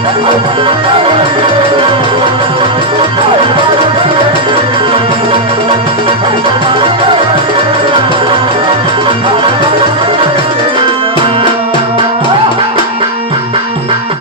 Thank you.